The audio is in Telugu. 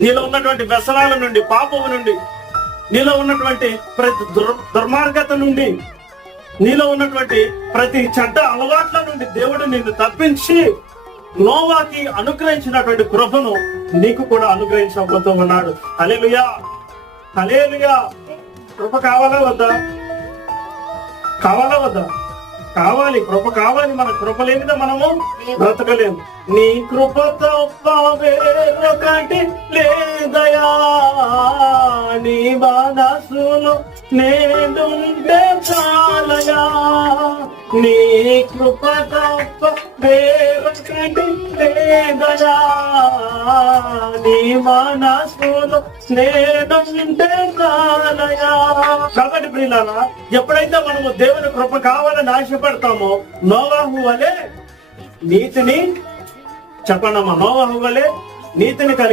నీలో ఉన్నటువంటి వ్యసనాల నుండి, పాపము నుండి, నీలో ఉన్నటువంటి ప్రతి దుర్మార్గత నుండి, నీలో ఉన్నటువంటి ప్రతి చెడ్డ అలవాట్ల నుండి దేవుడు నిన్ను తప్పించి నోవాకి అనుగ్రహించినటువంటి కృపను నీకు కూడా అనుగ్రహించబోతూ ఉన్నాడు. హల్లెలూయా, హల్లెలూయా. కృప కావాలా వద్దా? కావాలా వద్దా? కావాలి. కృప కావాలి. మన కృప లేనిదా మనము బ్రతకలేము. నీ కృప తప్ప వేరొకటి లేదయా, నీ మనసులో నేనుంటే చాలయా, నీ కృప తప్ప వేరొకటి లేదయా, నీ మనసులో నేనుంటే చాలయా. కాబట్టి ప్రియులారా, ఎప్పుడైతే మనము దేవుని కృప కావాలని ఆశపడతామో నోవాహు వలె నీతిని, చెప్పండమ్మా, నోవాహు వలె నీతిని కలిగి